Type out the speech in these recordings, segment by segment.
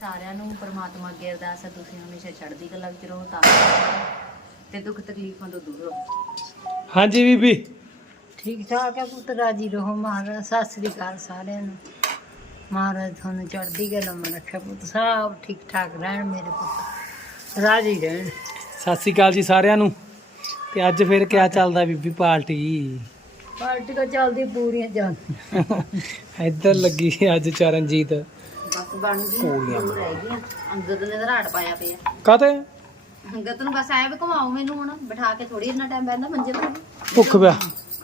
ਸਾਰਿਆਂ ਨੂੰ ਪ੍ਰਮਾਤਮਾ ਅੱਗੇ ਅਰਦਾਸ ਹੈ ਤੁਸੀਂ ਹਮੇਸ਼ਾ ਚੜ੍ਹਦੀ ਕਲਾ ਵਿੱਚ ਰਹੋ ਤਾਂ ਤੇ ਦੁੱਖ ਤਕਲੀਫਾਂ ਤੋਂ ਦੂਰ ਰਹੋ। ਹਾਂਜੀ ਬੀਬੀ। ਠੀਕ ਠਾਕ ਹੈ ਪੁੱਤ ਰਾਜੀ ਰਹੋ ਮਹਾਰਾਜ ਸਤਿ ਸ੍ਰੀ ਅਕਾਲ ਸਾਰਿਆਂ ਨੂੰ। ਮਹਾਰਾਜ ਤੁਹਾਨੂੰ ਚੜ੍ਹਦੀ ਕਲਾ में ਰੱਖੇ ਪੁੱਤ ਸਭ ਠੀਕ ਠਾਕ ਰਹਿਣ ਮੇਰੇ ਪੁੱਤ ਰਾਜੀ ਰਹਿਣ। ਸਤਿ ਸ੍ਰੀ ਅਕਾਲ ਜੀ ਸਾਰਿਆਂ ਨੂੰ। ਤੇ ਅੱਜ ਫਿਰ ਕਿਆ ਚੱਲਦਾ ਬੀਬੀ ਪਾਰਟੀ? ਪਾਰਟੀ ਕੋ ਚੱਲਦੀ ਪੂਰੀਆਂ ਚੱਲਦੀਆਂ। ਇੱਧਰ ਲੱਗੀ ਅੱਜ ਚਰਨਜੀਤ। ਬਸ ਬਣ ਗਈ ਪੂਰੀਆਂ ਰਹਿ ਗਈਆਂ। ਅੰਗਦ ਨੇ ਤਾਂ ਰਾੜ ਪਾਇਆ ਪਿਆ। ਕਾਤੇ ਅੰਗਦ ਨੂੰ ਬਸ ਐ ਵੀ ਘੁਮਾਓ ਮੈਨੂੰ ਹੁਣ ਬਿਠਾ ਕੇ ਥੋੜੀ ਇੰਨਾ ਟਾਈਮ ਬੈਠਦਾ ਮੰਜੇ ਤੇ ਭੁੱਖ ਪਿਆ।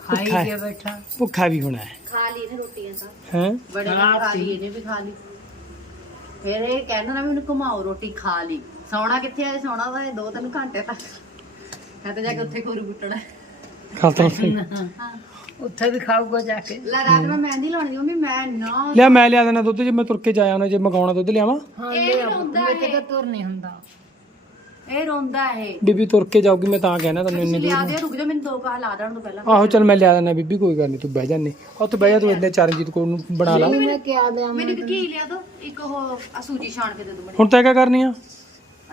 ਖਾਈ ਹੈ। ਬੈਠਾ। ਭੁੱਖਾ ਵੀ ਹੋਣਾ ਹੈ। ਖਾ ਲਈ ਇਹਨੇ ਰੋਟੀਆਂ ਤਾਂ। ਹੈਂ? ਬੜੇ ਨੇ ਖਾ ਲਈ ਇਹਨੇ ਵੀ ਖਾ ਲਈ। ਫਿਰ ਇਹ ਕਹਿੰਦਾ ਨਾ ਮੈਨੂੰ ਘੁਮਾਓ ਰੋਟੀ ਖਾ ਲਈ। ਸੌਣਾ ਕਿੱਥੇ ਆ? ਸੌਣਾ ਤਾਂ ਦੋ ਤਿੰਨ ਘੰਟੇ ਤੱਕ। ਮੈਂ ਤਾਂ ਜਾ ਕੇ ਉੱਥੇ ਖੂਰ ਬੁੱਟਣਾ ਖਾਤਾ ਹਾਂ। ਉੱਥੇ ਵੀ ਖਾਊਗਾ ਜਾ ਕੇ। ਲੈ ਰਾਤ ਮੈਂ ਮਹਿੰਦੀ ਲਾਉਣੀ ਸੀ ਮੰਮੀ ਮੈਂ ਨਾ ਲਿਆ ਮੈਂ ਲਿਆ ਦੇਣਾ ਦੁੱਧ ਜੇ ਮੈਂ ਤੁਰ ਕੇ ਜਾਇਆ ਉਹਨਾਂ ਜੇ ਮਗਾਉਣਾ ਦੁੱਧ ਲਿਆਵਾਂ। ਹਾਂ ਇਹ ਤੇ। ਤੁਰ ਨਹੀਂ ਹੁੰਦਾ। ਇਹ ਰੋਂਦਾ ਇਹ। ਬੀਬੀ ਤੁਰ ਕੇ ਜਾਊਗੀ ਮੈਂ ਤਾਂ ਕਹਿਣਾ ਤੈਨੂੰ ਇੰਨੀ ਲਿਆ ਦੇ ਰੁਕ ਜਾ ਮੈਨੂੰ ਦੋ ਕਾਹ ਲਾ ਦੇਣ ਤੋਂ ਪਹਿਲਾਂ। ਆਹੋ ਚੱਲ ਮੈਂ ਲਿਆ ਦੇਣਾ ਬੀਬੀ ਕੋਈ ਗੱਲ ਨਹੀਂ ਤੂੰ ਬਹਿ ਜਾਨੀ ਉੱਥੇ ਬਹਿ ਜਾ ਤੂੰ ਇੰਨੇ ਚਰਨਜੀਤ ਕੋਲ ਨੂੰ ਬਣਾ ਲਾ। ਮੈਂ ਕਿਆ ਲਿਆ ਮੈਨੂੰ ਘੀ ਲਿਆ ਦੋ ਇੱਕ ਉਹ ਆ ਸੂਜੀ ਛਾਣ ਕੇ ਦੇ ਦੋ ਮੈਨੂੰ। ਹੁਣ ਤੈਂ ਕਿਆ ਕਰਨੀ ਆ?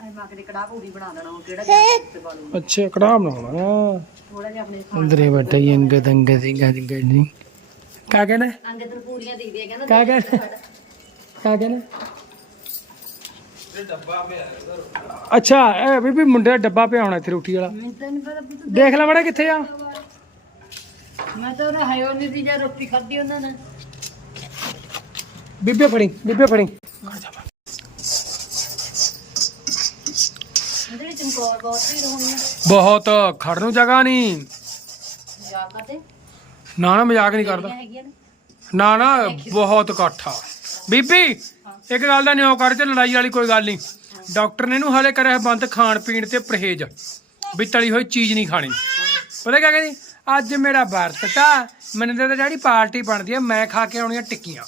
ਐ ਮੈਂ ਕਿਤੇ ਕੜਾਹ ਪੂਰੀ ਬਣਾ ਦੇਣਾ ਉਹ ਕਿਹੜਾ ਜਾਂ ਤੇ ਪਾ ਲੂੰ ਅੱਛਾ ਕੜਾਹ ਬਣਾਉਣਾ ਥੋੜਾ ਜਿਹਾ ਆਪਣੇ ਅੰਦਰੇ ਬੈਠਾ ਹੀ ਅੰਗਦ ਅੰਗਦ ਸਿੰਘ ਗੱਜ ਗੱਜ ਕਾ ਕਹਿਣਾ? ਅੰਗਦ ਨੂੰ ਪੂਰੀਆਂ ਦੇ ਦਿਆ ਕਹਿੰਦਾ ਕਾ ਕਹਿਣਾ? ਕਾ ਕਹਿਣਾ? ਅੱਛਾ ਇਹ ਬੀਬੀ ਮੁੰਡੇ ਦਾ ਡੱਬਾ ਪਿਆ ਹੋਣਾ ਇੱਥੇ ਰੋਟੀ ਵਾਲਾ। ਮੈਨੂੰ ਤਾਂ ਨਹੀਂ ਪਤਾ ਪੁੱਤ ਦੇਖ ਲੈ ਮੜਾ ਕਿੱਥੇ ਆ। ਮੈਂ ਤਾਂ ਉਹ ਹੈ ਉਹ ਨਹੀਂ ਸੀ ਜਾਂ ਰੋਟੀ ਖਾਧੀ ਉਹਨਾਂ ਨੇ। ਬੀਬੇ ਫੜੀ ਬੀਬੇ ਫੜੀ। ਬਹੁਤ ਵੀ ਰਹੂਣੀ ਬਹੁਤ ਖੜ ਨੂੰ ਜਗ੍ਹਾ ਨਹੀਂ ਤੇ ਨਾ ਨਾ ਮਜ਼ਾਕ ਨਹੀਂ ਕਰਦਾ। ਹੈਗੀਆਂ ਨੇ ਨਾ ਨਾ ਬਹੁਤ ਇਕੱਠਾ ਬੀਬੀ ਇੱਕ ਗੱਲ ਦਾ ਨਿਓ ਕਰ ਤੇ ਲੜਾਈ ਵਾਲੀ ਕੋਈ ਗੱਲ ਨਹੀਂ ਡਾਕਟਰ ਨੇ ਇਹਨੂੰ ਹਲੇ ਕਰਿਆ ਬੰਦ ਖਾਣ ਪੀਣ ਤੇ ਪਰਹੇਜ਼। ਵੀ ਤਲੀ ਹੋਈ ਚੀਜ਼ ਨਹੀਂ ਖਾਣੀ। ਪਤਾ ਕਿਆ ਕਹਿੰਦੀ? ਅੱਜ ਮੇਰਾ ਵਰਤ ਤਾਂ ਮੈਨੂੰ ਤਾਂ ਜਿਹੜੀ ਪਾਰਟੀ ਬਣਦੀ ਹੈ ਮੈਂ ਖਾ ਕੇ ਆਉਣੀਆਂ ਟਿੱਕੀਆਂ।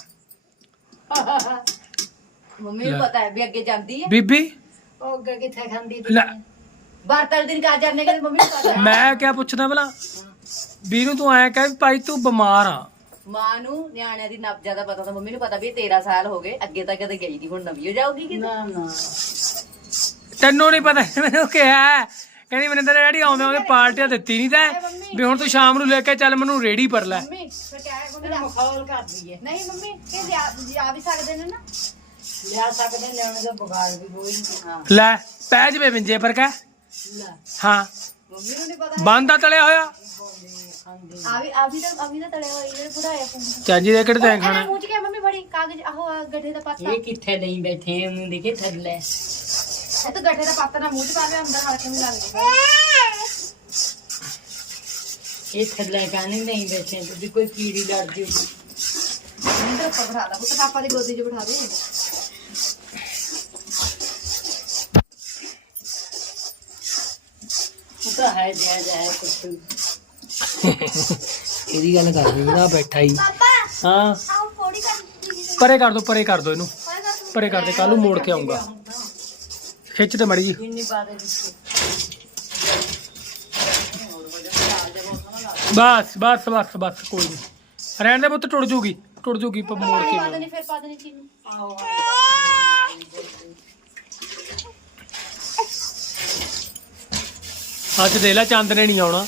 ਮੰਮੀ ਨੂੰ ਪਤਾ ਹੈ ਵੀ ਅੱਗੇ ਜਾਂਦੀ ਹੈ ਬੀਬੀ? ਉਹ ਅੱਗੇ ਕਿੱਥੇ ਖਾਂਦੀ ਲੈ। ਬਾਰਤਲ ਦਿਨ ਕਾ ਜਾਣੇ ਕਹਿੰਦੇ ਮੰਮੀ ਨੂੰ ਪਤਾ ਹੈ ਮੈਂ ਕਿਆ ਪੁੱਛਦਾ ਭਲਾ? ਵੀ ਨੂੰ ਤੂੰ ਐ ਕਹਿ ਵੀ ਭਾਈ ਤੂੰ ਬਿਮਾਰ ਆ। ਮਾਂ ਨੂੰ ਨਿਆਣਿਆਂ ਦੀ ਨਬਜ਼ ਦਾ ਪਤਾ ਤਾਂ ਮੰਮੀ ਨੂੰ ਪਤਾ ਵੀ ਇਹ 13 ਸਾਲ ਹੋ ਗਏ ਅੱਗੇ ਤਾਂ ਕਦੇ ਗਈ ਨਹੀਂ ਹੁਣ ਨਵੀਂ ਹੋ ਜਾਊਗੀ ਕਿਤੇ। ਨਾ ਨਾ। ਤੈਨੂੰ ਨਹੀਂ ਪਤਾ ਮੈਨੂੰ ਕਿਹਾ ਕਹਿੰਦੀ ਮੈਨੂੰ ਤਾਂ ਜਿਹੜੀ ਆਉਂਦੇ ਆਉਂਦੇ ਪਾਰਟੀਆਂ ਦਿੱਤੀ ਨਹੀਂ ਤਾਂ ਵੀ ਹੁਣ ਤੂੰ ਸ਼ਾਮ ਨੂੰ ਲੈ ਕੇ ਚੱਲ ਮੈਨੂੰ ਰੇੜੀ ਪਰ ਲੈ। ਮੰਮੀ ਫਿਰ ਕਿਆ ਹੈ ਮੰਮੀ ਤੇਰਾ ਮਖੌਲ ਕਰਦੀ ਹੈ ਨਹੀਂ ਮੰਮੀ ਕਿ ਜਾ ਜਾ ਵੀ ਸਕਦੇ ਨੇ ਨਾ। ਲਿਆ ਸਕਦੇ ਲਿਆਉਣੇ ਦਾ ਬਗਾੜ ਵੀ ਹੋਈ ਹਾਂ ਲੈ ਪੈ ਜਵੇ ਵਿੰਜੇ ਪਰ ਕਹਿ। ਹਾਂ। ਮੰਮੀ ਨੂੰ ਨਹੀਂ ਪਤਾ ਬੰਦਾ ਤਲਿਆ ਹੋਇਆ? ਆ ਵੀ ਆ ਵੀ ਤਾਂ ਆ ਵੀ ਤਾਂ ਤਲੇ ਹੋਏ ਜਿਹੜੇ ਪੜਾਇਆ ਫੋਨ ਚਾਜੀ ਦੇ ਕਿਹੜੇ ਤੈਂ ਖਾਣਾ? ਚ ਗਿਆ ਮੰਮੀ ਬੜੀ ਕਾਗਜ਼ ਆਹੋ ਆਹ ਗੱਠੇ ਦਾ ਪੱਤਾ। ਇਹ ਕਿੱਥੇ ਨਹੀਂ ਬੈਠੇ ਉਹਨੂੰ ਦੇਖੇ ਥੱਲੇ ਇਹ ਤਾਂ ਗੱਠੇ ਦਾ ਪੱਤਾ ਨਾ ਮੂੰਹ ਚ ਪਾ ਲਿਆ ਅੰਦਰ ਹਲਕੇ ਨੂੰ ਲੱਗ ਗਿਆ ਇਹ ਥੱਲੇ ਕਾਹਨੇ ਨਹੀਂ ਬੈਠੇ। ਤੁਸੀਂ ਕੋਈ ਕੀੜੀ ਲੜ ਜੂਗੀ ਮੈਨੂੰ ਤਾਂ ਉੱਪਰ ਬਿਠਾ ਲਾ ਪੁੱਤ ਪਾਪਾ ਦੀ ਗੋਦੀ 'ਚ ਬਿਠਾ ਦੇ। ਤਾਂ ਹੈ ਜਿਆ ਜਾਏ ਕੁਛ ਇਹਦੀ ਗੱਲ ਕਰ ਨਾ ਬੈਠਾ ਹੀ। ਹਾਂ। ਪਰੇ ਕਰ ਦੋ, ਪਰੇ ਕਰ ਦੋ ਇਹਨੂੰ। ਪਰੇ ਕਰ ਦੇ ਕੱਲ ਨੂੰ ਮੋੜ ਕੇ ਆਉਂਗਾ ਖਿੱਚ ਤੇ ਮੜੀ ਜੀ। ਕਿੰਨੀ ਪਾ ਬਸ ਬਸ ਬਸ ਬਸ, ਕੋਈ ਨਹੀਂ ਰਹਿਣ ਦੇ ਪੁੱਤ, ਟੁੱਟ ਜੂਗੀ ਟੁੱਟ ਜੂਗੀ ਮੋੜ ਕੇ ਪਾ ਦੇਣੀ ਫਿਰ ਪਾ ਦੇਣੀ ਚੀਨੀ ਆਓ ਅੱਜ ਦੇ ਲੈ ਚੰਦ ਨੇ ਨਹੀਂ ਆਉਣਾ।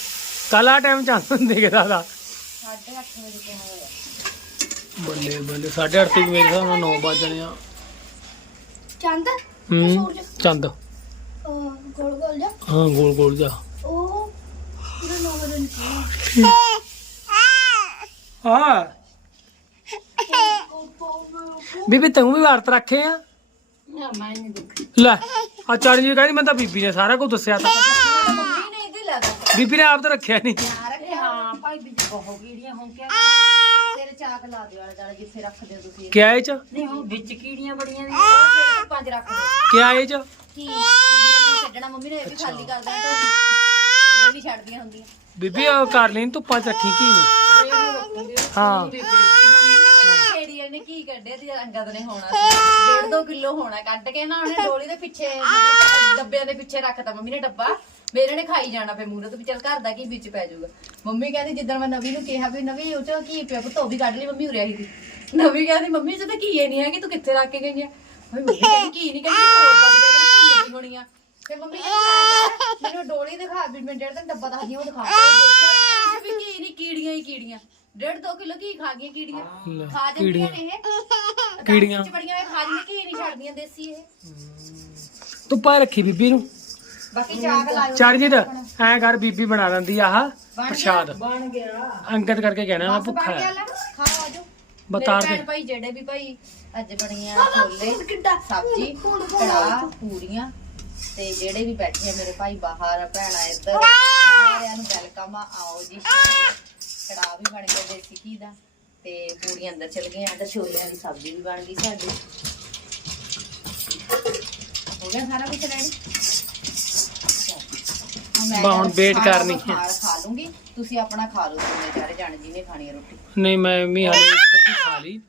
ਕੱਲ ਆ ਟਾਈਮ ਚੰਦ ਨੂੰ ਦੇਖਦਾ ਦਾ 8:30 ਵਜੇ ਕਿਹਾ ਹੋਇਆ ਬੱਲੇ ਬੱਲੇ 8:30 ਤੇ ਮੇਰੇ ਹਿਸਾਬ ਨਾਲ 9 ਵਜਣੇ ਆ। ਚੰਦ? ਹੂੰ ਚੰਦ। ਗੋਲ ਗੋਲ ਜਾ। ਹਾਂ ਗੋਲ ਗੋਲ ਜਾ। ਉਹ ਪੂਰਾ 9 ਵਜੇ ਨਿਕਲਿਆ ਹਾਂ। ਬੀਬੀ ਤੂੰ ਵੀ ਵਰਤ ਰੱਖੇ ਆ? ਨਾ ਮੈਂ ਨਹੀਂ ਦੇਖੀ। ਲੈ ਆ ਚਾੜੀ ਜੀ ਕਹਿੰਦੀ ਮੈਂ ਤਾਂ ਬੀਬੀ ਨੇ ਸਾਰਾ ਕੁਝ ਦੱਸਿਆ ਤਾਂ। ਬੀਬੀ ਨੇ ਆਪ ਤਾਂ ਰੱਖਿਆ ਨਹੀਂ ਇਹ ਹਾਂ। ਭਾਈ ਵਿੱਚ ਬਹੁਤ ਕੀੜੀਆਂ ਹੋਣ ਕਿਆ ਤੇਰੇ ਚਾਕ ਲਾ ਦਿਓ ਵਾਲੇ ਦਾਲੇ ਜਿੱਥੇ ਰੱਖਦੇ ਹੋ ਤੁਸੀਂ। ਕਿਆ ਇਹ ਚ? ਨਹੀਂ ਹੁਣ ਵਿੱਚ ਕੀੜੀਆਂ ਬੜੀਆਂ ਨੇ। ਉਹ ਪੰਜ ਰੱਖ ਦਿਓ ਕਿਆ ਇਹ ਚ? ਕੀ? ਕੀੜੀਆਂ ਨੂੰ ਛੱਡਣਾ ਮੰਮੀ ਨੇ ਇਹ ਵੀ ਖਾਲੀ ਕਰ ਦੇਣਾ ਢੋਲੀ ਇਹ ਵੀ ਛੱਡਦੀਆਂ ਹੁੰਦੀਆਂ। ਬੀਬੀ ਉਹ ਕਰ ਲੈਣ ਤੂੰ ਪੰਜ ਰੱਖੀ ਕੀ ਨੂੰ? ਹਾਂ। ਕਿਹੜੀ ਨੇ ਕੀ ਕੱਢਿਆ ਤੇ ਅੰਗਦ ਨੇ ਹੋਣਾ ਸੀ। ਡੇਢ ਦੋ ਕਿਲੋ ਹੋਣਾ ਕੱਢ ਕੇ ਨਾ ਉਹਨੇ ਡੋਲੀ ਦੇ ਪਿੱਛੇ ਡੱਬਿਆਂ ਦੇ ਪਿੱਛੇ ਰੱਖਤਾ। ਮੰਮੀ ਨੇ ਡੱਬਾ। ਮੇਰੇ ਨੇ ਖਾਈ ਜਾਣਾ ਫੇ ਮੂਹਰੇ ਤੋਂ ਵੀ ਚੱਲ ਘਰ ਦਾ ਕੀ ਵਿੱਚ ਪੈ ਜਾਊਗਾ। ਮੰਮੀ ਕਹਿੰਦੀ ਜਿੱਦਣ ਮੈਂ ਨਵੀਂ ਨੂੰ ਕਿਹਾ ਵੀ ਨਵੀਂ ਉਹ ਚ ਕੀ ਪਿਆ ਪੁੱਤ ਉਹ ਵੀ ਕੱਢ ਲਈ ਮੰਮੀ ਉਰਿਆ ਹੀ ਸੀ। ਨਵੀਂ ਕਹਿੰਦੀ ਮੰਮੀ ਚ ਤਾਂ ਕੀ ਨਹੀਂ ਹੈ ਕਿ ਤੂੰ ਕਿੱਥੇ ਰੱਖ ਕੇ ਗਈ ਹੈ? ਮੰਮੀ ਕਹਿੰਦੀ ਕੀ ਨਹੀਂ ਕਹਿੰਦੀ ਹੋਰ ਦੱਸ ਦੇ ਹੋਣੀ ਆ। ਫਿਰ ਮੰਮੀ ਕਹਿੰਦੀ ਮੈਨੂੰ ਡੋਲੀ ਦਿਖਾ ਵੀ ਮੈਂ ਜਿਹੜਾ ਤੈਨੂੰ ਡੱਬਾ ਦੱਸਦੀ ਉਹ ਦਿਖਾ। ਵੀ ਕੀ ਨਹੀਂ ਕੀੜੀਆਂ ਹੀ ਕੀੜੀਆਂ। ਡੇਢ ਦੋ ਕਿਲੋ ਕੀ ਖਾ ਗਈਆਂ ਕੀੜੀਆਂ? ਖਾ ਜਾਂਦੀਆਂ ਨੇ ਇਹ। ਕੀੜੀਆਂ। ਚ ਬੜੀਆਂ ਇਹ ਖਾ ਜਾਂਦੀਆਂ ਕੀ ਨਹੀਂ ਛੱਡਦੀਆਂ ਦੇਸੀ ਇਹ। ਤੂੰ ਪਾ ਰੱਖੀ ਬੀਬੀ ਨੂੰ। ਬਾਕੀ ਚਾਕ ਲਾਇਓ। ਚਰਜੀਤ ਐ ਕਰ ਬੀਬੀ ਬਣਾ ਦਿੰਦੀ ਆਹ ਪ੍ਰਸ਼ਾਦ। ਬਣ ਗਿਆ। ਅੰਗਤ ਕਰਕੇ ਕਹਿਣਾ ਮੈਂ ਭੁੱਖਾ ਖਾਓ ਆਜੋ ਬਤਾਰ ਦੇ। ਭਾਈ ਜਿਹੜੇ ਵੀ ਭਾਈ ਅੱਜ ਬਣੀਆਂ ਛੋਲੇ ਸਬਜ਼ੀ ਕੜਾਹ ਪੂਰੀਆਂ ਤੇ ਜਿਹੜੇ ਵੀ ਬੈਠੇ ਆ ਮੇਰੇ ਭਾਈ ਬਾਹਰ ਭੈਣਾ ਇੱਧਰ ਸਾਰਿਆਂ ਨੂੰ ਵੈਲਕਮ ਆ। ਆਓ ਜੀ ਕੜਾਹ ਵੀ ਬਣ ਗਿਆ ਦੇਸੀ ਘੀ ਦਾ ਤੇ ਪੂਰੀਆਂ ਅੰਦਰ ਚਲ ਗਈਆਂ ਅੰਦਰ ਛੋਲਿਆਂ ਦੀ ਸਬਜ਼ੀ ਵੀ ਬਣ ਗਈ ਸਾਡੀ। ਹੋ ਗਿਆ ਸਾਰਾ ਕੁਝ ਰੈਡੀ ਬਾ ਹੁਣ ਕਰਨੀ ਹੈ। ਖਾ ਖਾ ਲੂੰਗੀ। ਤੁਸੀਂ ਆਪਣਾ ਖਾ ਲਓ ਦੋਨੇ ਚਾਰੇ ਜਾਣੇ ਜਿਹਨੇ ਖਾਣੀ ਹੈ ਰੋਟੀ। ਨਹੀਂ ਮੈਂ ਵੀ ਹਾਲੇ ਕਦੀ ਖਾ ਲਈ।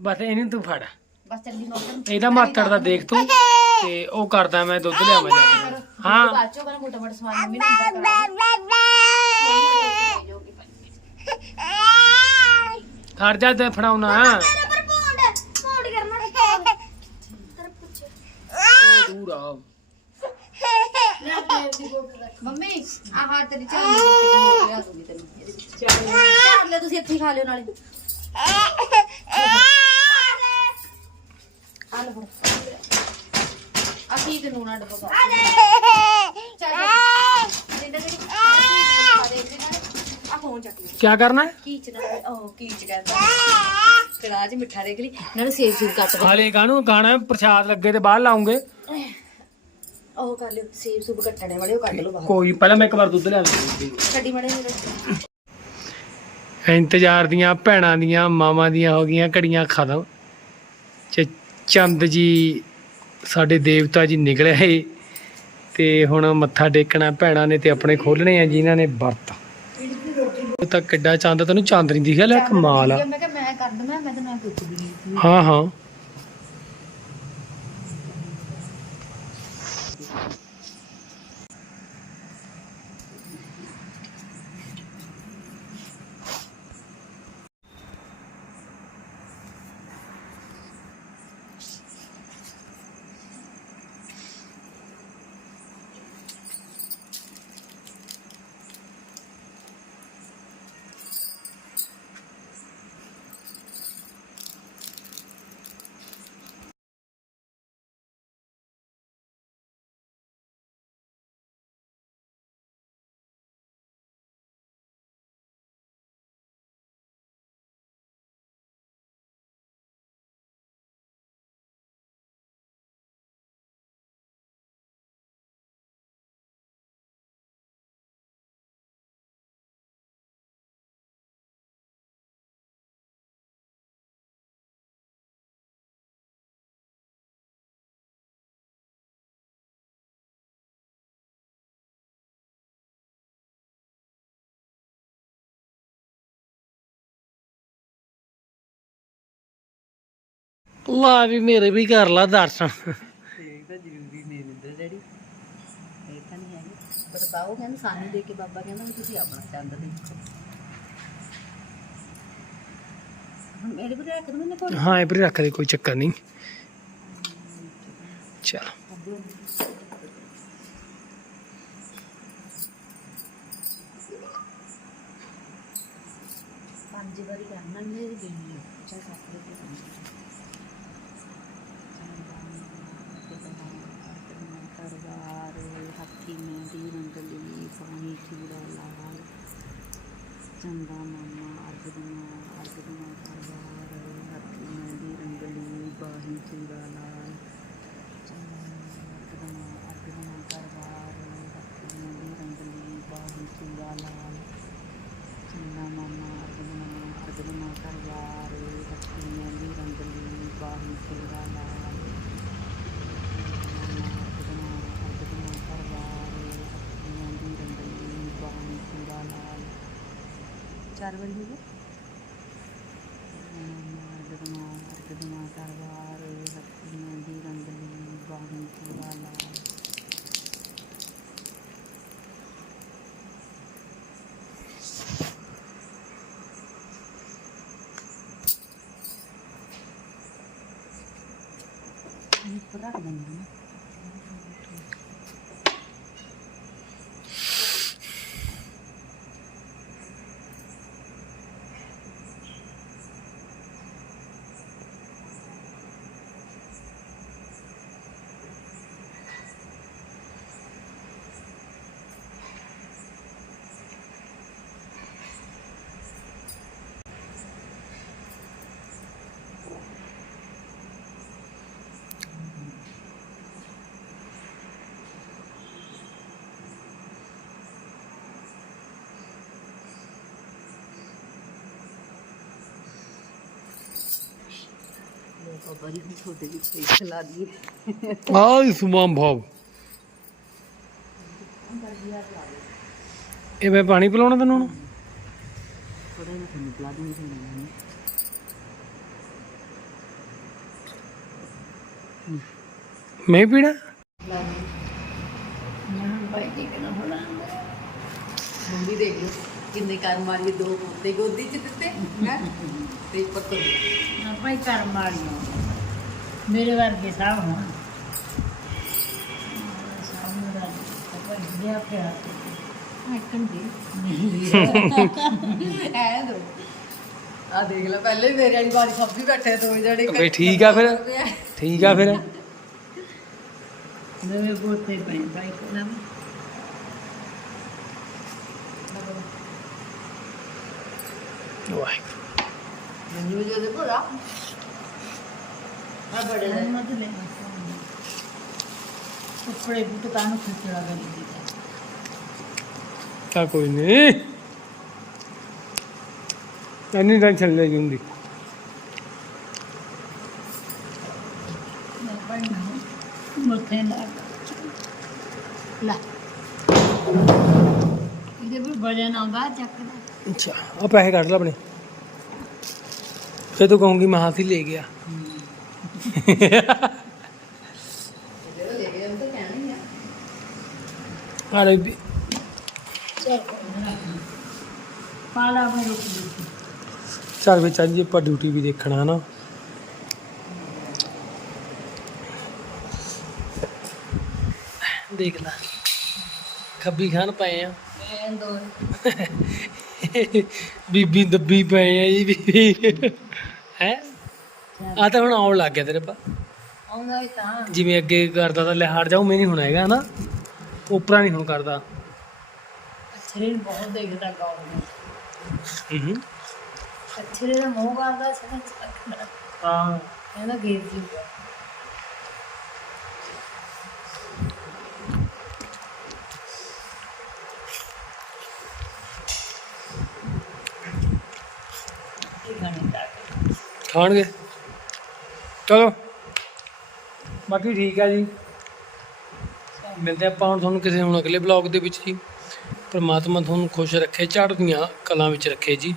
ਬਸ ਇਹਨੂੰ ਤੂੰ ਫੜ। ਬਸ ਚੱਲੀ ਮੌਸਮ ਇਹਦਾ ਮਾਤੜ ਦਾ ਦੇਖ ਤੂੰ ਤੇ ਉਹ ਕਰਦਾ ਮੈਂ ਦੁੱਧ ਲਿਆਵਾਂ ਜਾ ਕੇ। ਹਾਂ। ਬਾਅਦ ਚੋਂ ਕਹਿੰਦਾ ਮੋਟਾ ਮੋਟਾ ਸਮਾਨ ਮੰਮੀ ਨੇ ਕਰਾ ਖੜ ਜਾ ਤੇ ਫੜਾਉਣਾ ਦੂਰ ਆ। ਮੰਮੀ ਆਹ ਤੇਰੀ ਚਾਹ ਦੀ ਕੁੱਟ ਲਿਆ ਦੂੰਗੀ ਤੈਨੂੰ। ਇਹਦੇ ਵਿੱਚ ਚਾਹ ਲੈ ਤੁਸੀਂ ਇੱਥੇ ਹੀ ਖਾ ਲਿਓ ਨਾਲੇ। ਆ ਲਓ ਫੜੋ। ਅਸੀਂ ਤੇ ਨੂਣਾ ਡੱਬਾ ਪਾ ਚੱਲ ਅਰਿੰਦਾ ਜਿਹੜੀ ਖਾ ਦੇ ਇਹਦੇ ਨਾਲ ਆ ਫੋਨ ਚੱਕ ਲਈ ਕੀ ਕਰਨਾ ਹੈ? ਕੀਚ ਨਾਲ ਉਹ ਕੀਚ ਕਹਿੰਦਾ। ਕੜਾਹ ਚ ਮਿੱਠਾ ਦੇਖ ਲਈ। ਨਾਲੇ ਸੇਬ ਸੂਬ ਕੱਟ ਦੇ। ਹਾਲੇ ਕਾਹਨੂੰ ਗਾਣਾ ਪ੍ਰਸ਼ਾਦ ਲੱਗੇ ਤੇ ਬਾਹਰ ਲਾਉਂਗੇ। ਉਹ ਕਰ ਲਿਓ ਸੇਬ ਸੂਬ ਕੱਟਣੇ ਵਾਲੇ ਉਹ ਕੱਢ ਲਓ ਬਾਹਰ। ਕੋਈ ਪਹਿਲਾਂ ਮੈਂ ਇੱਕ ਵਾਰ ਦੁੱਧ ਲਿਆਉਂਦੀ ਛੱਡੀ ਮੜੇ ਮੇਰੇ। ਇੰਤਜ਼ਾਰ ਦੀਆਂ ਭੈਣਾਂ ਦੀਆਂ ਮਾਵਾਂ ਦੀਆਂ ਹੋ ਗਈਆਂ ਘੜੀਆਂ ਖਤਮ। ਚ ਚੰਦ ਜੀ ਸਾਡੇ ਦੇਵਤਾ ਜੀ ਨਿਕਲੇ ਏ ਤੇ ਹੁਣ ਮੱਥਾ ਟੇਕਣਾ ਭੈਣਾਂ ਨੇ ਤੇ ਆਪਣੇ ਖੋਲਣੇ ਆ ਜਿਨ੍ਹਾਂ ਨੇ ਵਰਤ। ਉਹ ਤਾਂ ਕਿੱਡਾ ਚੰਦ ਤੈਨੂੰ ਚੰਦ ਨਹੀਂ ਦਿਖਿਆ ਲੈ ਕਮਾਲ ਆ। ਮੈਂ ਕਿਹਾ ਮੈਂ ਕਰ ਦਵਾਂ ਮੈਂ ਤਾਂ ਨਾ ਪੁੱਛਦੀ ਨਹੀਂ ਹਾਂ ਹਾਂ। ਲਾ ਵੀ ਮੇਰੇ ਵੀ ਕਰ ਲਾ ਦਰਸ਼ਨ। ਇਹ ਤਾਂ ਨਹੀਂ ਹੈਗੀ। ਪਰ ਬਾਬੂ ਕਹਿੰਦਾ ਸਾਨੂੰ ਦੇ ਕੇ ਬਾਬਾ ਕਹਿੰਦਾ ਵੀ ਤੁਸੀਂ ਆਪਣਾ ਚੰਦ ਦੇਖੋ ਹੁਣ ਮੇਰੇ ਕੋਲ ਰੱਖ ਦੂੰ ਮੈਂ ਕੋਲ ਹਾਂ ਇਹ ਵੀ ਰੱਖ ਦੇ ਕੋਈ ਚੱਕਰ ਨਹੀਂ ਚਲ। ਪੰਜ ਵਾਰੀ ਕਰਨਾ ਮੇਰੇ ਗਈ ਚਾਹ ਸੱਤ ਦੇ ਕਰਵਾਰ ਹੱਥੀ ਮਹਿੰਦੀ ਰੰਗਲੀ ਪਾਣੀ ਚੂੜਾ ਲਾਲ ਚੰਦਾ ਮਾਮਾ ਅਰਗਦਨਾ ਅਰਗਦਨਾ ਕਰਵਾਰ ਹੱਥੀ ਮਹਿੰਦੀ ਰੰਗਲੀ ਬਾਹੀ ਚੂੜਾ ਲਾਲ ਅਰਗਦਨਾ ਅਰਗਦਨਾ ਕਰਵਾਰ ਹੱਥੀ ਮਹਿੰਦੀ ਰੰਗਲੀ ਬਾਹੀ ਚੂੜਾ ਲਾਲ ਚੰਦਾ ਮਾਮਾ ਅਰਗਦਨਾ ਅਰਗਦਨਾ ਕਰਵਾਰ ਹੱਥੀ ਮਹਿੰਦੀ ਰੰਗਲੀ ਬਾਹੀ ਚੂੜਾ ਲਾਲ ਚਾਰ ਵਾਰੀ ਹੋ ਗਿਆ ਅਰਗਦਨਾ ਅਰਗਦਨਾ ਕਰਵਾਰ ਹੱਥੀਆਂ ਦੀ ਬਾਬਾ ਜੀ ਨੂੰ ਤੁਹਾਡੇ ਵਿੱਚ ਸਹੀ ਖਿਲਾ ਦਈਏ ਆਹ ਸੁਮਾਨ ਭਾਵ। ਇਹ ਮੈਂ ਪਾਣੀ ਪਿਲਾਉਣਾ ਤੈਨੂੰ ਹੁਣ? ਥੋੜਾ ਜਿਹਾ ਤੁਹਾਨੂੰ ਖਿਲਾ ਦੂੰਗੀ ਮੈਂ ਹੀ ਪੀਣਾ? ਨਾ ਭਾਈ ਜੀ ਕਿਨਾ ਹੋਣਾ ਮੰਮੀ ਦੇਖ ਲਓ ਕਿੰਨੇ ਕਰ ਮਾਰੀ ਦੋ ਕੁੱਤੇ ਗੋਦੀ ਚ ਦਿੱਤੇ ਹੈ? ਤੇ ਪੱਤਰ ਨਾ ਭਾਈ ਕਰ ਮਾਰੀਆਂ ਮੇਰੇ ਵਰਗੇ ਸਭ ਹੋਣ। ਸਾਹਮਣੇ ਦਾ ਭਾਈ ਜਿਆ ਪਿਆ ਆਈਕਨ ਦੇ ਐ ਦੋ ਆ ਦੇਖ ਲੈ ਪਹਿਲੇ ਹੀ ਮੇਰੇ ਵਾਲੀ ਵਾਰੀ ਸਭ ਵੀ ਬੈਠੇ ਦੋ ਜਣੇ ਬਈ ਠੀਕ ਆ ਫਿਰ। ਠੀਕ ਆ ਫਿਰ। ਮੇਰੇ ਬੋਤੇ ਪੈ ਭਾਈ ਕੋਲ ਮੈਨੂੰ ਜੋ ਦੇ ਆ ਤਾਂ ਕੋਈ ਨਹੀਂ। ਇੰਨੀ ਟੈਨਸ਼ਨ ਲੈ ਜੂੰਦੀ ਮੱਥੇ ਲਾ ਲਾ। ਇਹਦੇ ਵੀ ਵਜਨ ਆਉਂਦਾ ਚੱਕਦਾ ਅੱਛਾ ਆ ਪੈਸੇ ਕੱਢ ਲੈ ਆਪਣੇ। ਫਿਰ ਤੂੰ ਕਹੂੰਗੀ ਮੈਂ ਹਾਥੀ ਲੈ ਗਿਆ। ਜਿਹੜੇ ਲੈ ਗਏ ਉਹ ਤਾਂ ਕਹਿਣਾ ਹੀ ਆ ਅਰੇ ਵੀ। ਚੱਲ ਪਾਲਾ ਮੇਰੇ ਕੋਲ ਚੱਲ ਵੀ ਚੱਲ ਜੀ ਆਪਾਂ ਡਿਊਟੀ ਵੀ ਦੇਖਣਾ ਨਾ ਦੇਖ ਲੈ ਖੱਬੀ ਖਾਨ ਪਏ ਆ। ਮੈਂ ਦੋ। ਬੀਬੀ ਦੱਬੀ ਪਏ ਆ ਜੀ ਬੀਬੀ। ਹੈ? ਆ ਤਾਂ ਹੁਣ ਆਉਣ ਲੱਗ ਗਿਆ ਤੇਰੇ ਪਾ ਆਉਂਦਾ ਹੀ ਤਾਂ। ਜਿਵੇਂ ਅੱਗੇ ਕਰਦਾ ਤਾਂ ਲੈ ਹਟ ਜਾਉ ਮੈਂ ਨਹੀਂ ਹੁਣ ਹੈਗਾ ਨਾ ਉਪਰਾ ਨਹੀਂ ਹੁਣ ਕਰਦਾ। ਅਛਰੇ ਨੂੰ ਬਹੁਤ ਦੇਖਦਾ ਗਾਉਂ ਨੂੰ ਹੂੰ ਅਛਰੇ ਦਾ ਮੋਹ ਕਰਦਾ ਸਦਾ ਚੱਕਦਾ ਹਾਂ। ਕਹਿੰਦਾ ਗੇਰ ਜੀ ਇਹ ਗਾਣੇ ਦਾ ਖਾਣਗੇ? ਚਲੋ। ਬਾਕੀ ਠੀਕ ਹੈ ਜੀ। ਮਿਲਦੇ ਆਪਾਂ ਹੁਣ ਤੁਹਾਨੂੰ ਕਿਸੇ ਹੁਣ ਅਗਲੇ ਬਲੌਗ ਦੇ ਵਿੱਚ ਜੀ। ਪਰਮਾਤਮਾ ਤੁਹਾਨੂੰ ਖੁਸ਼ ਰੱਖੇ ਚੜ੍ਹਦੀਆਂ ਕਲਾਂ ਵਿੱਚ ਰੱਖੇ ਜੀ।